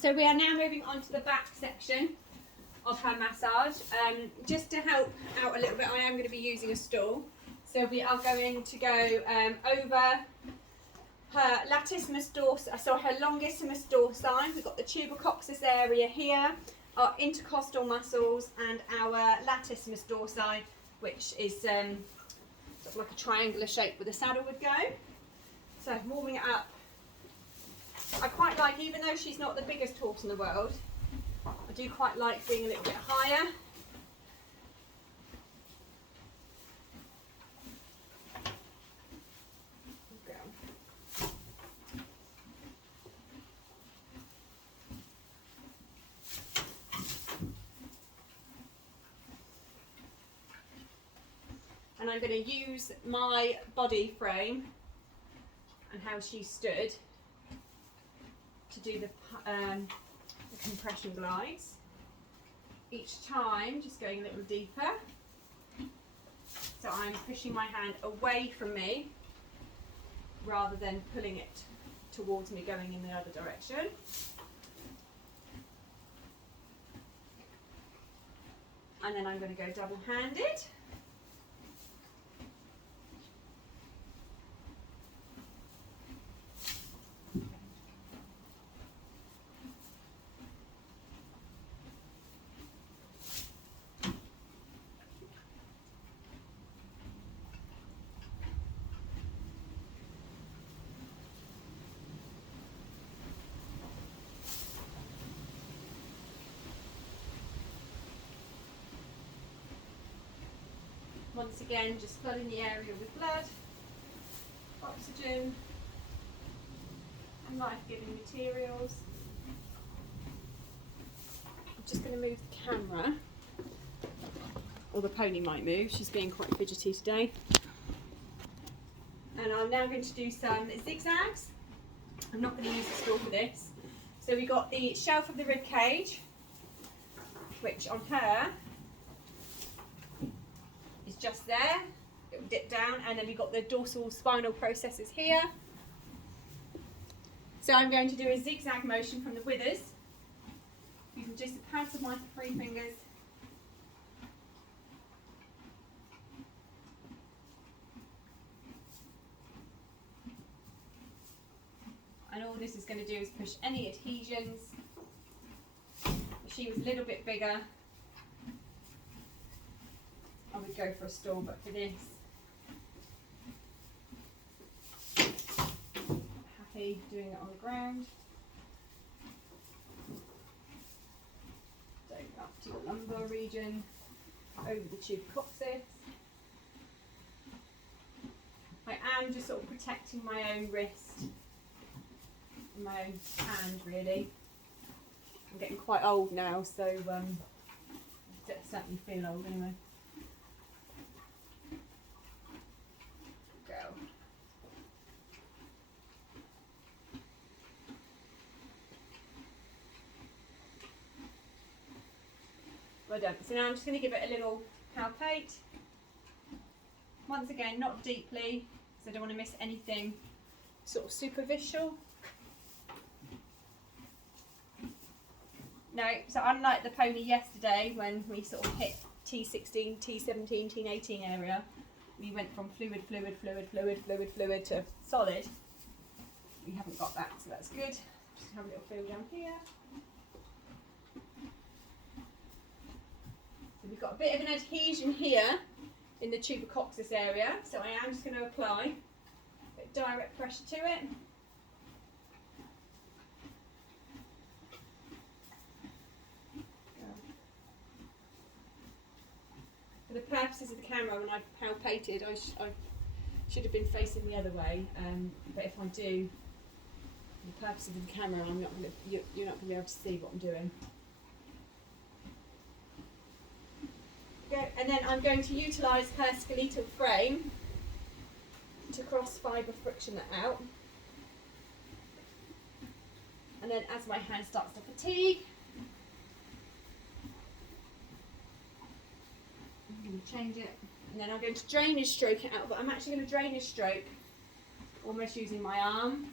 So we are now moving on to the back section of her massage. Just to help out a little bit, I am going to be using a stool. So we are going to go over her latissimus dorsi, so her longissimus dorsi. We've got the tubercoccis area here, our intercostal muscles, and our latissimus dorsi, which is sort of like a triangular shape where the saddle would go. So warming it up. I quite like, even though she's not the biggest horse in the world, I do quite like being a little bit higher. And I'm going to use my body frame and how she stood to do the compression glides. Each time just going a little deeper. So I'm pushing my hand away from me rather than pulling it towards me going in the other direction. And then I'm going to go double-handed. Once again, just flooding the area with blood, oxygen, and life-giving materials. I'm just going to move the camera, or the pony might move, she's being quite fidgety today. And I'm now going to do some zigzags. I'm not going to use the stool for this. So we got the shelf of the rib cage, which on her is just there. It will dip down, and then we've got the dorsal spinal processes here. So I'm going to do a zigzag motion from the withers. Using just the pads of my 3 fingers. And all this is going to do is push any adhesions. If she was a little bit bigger, I would go for a stool, but for this, I'm happy doing it on the ground. Going up to the lumbar region, over the tubercoccis. I am just sort of protecting my own wrist, and my own hand really. I'm getting quite old now, so I certainly feel old anyway. Go. Well done. So now I'm just going to give it a little palpate. Once again, not deeply, because I don't want to miss anything sort of superficial. No, so unlike the pony yesterday when we sort of hit T16, T17, T18 area, we went from fluid to solid. We haven't got that, so that's good. Just have a little feel down here. So we've got a bit of an adhesion here in the tubercoccis area, so I am just going to apply a bit of direct pressure to it. For the purposes of the camera, when I palpated, I should have been facing the other way. But if I do, for the purposes of the camera, you're not going to be able to see what I'm doing. And then I'm going to utilise her skeletal frame to cross fibre friction that out. And then as my hand starts to fatigue, I'm going to change it. And then I'm going to drainage stroke it out, but I'm actually going to drainage stroke almost using my arm.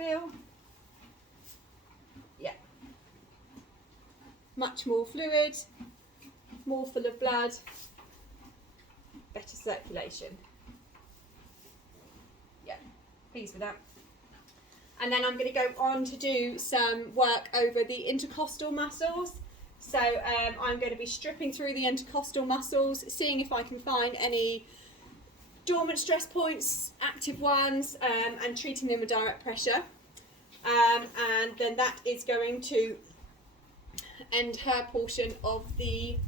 feel? Yeah. Much more fluid, more full of blood, better circulation. Yeah, pleased with that. And then I'm going to go on to do some work over the intercostal muscles. So I'm going to be stripping through the intercostal muscles, seeing if I can find any dormant stress points, active ones, and treating them with direct pressure. And then that is going to end her portion of the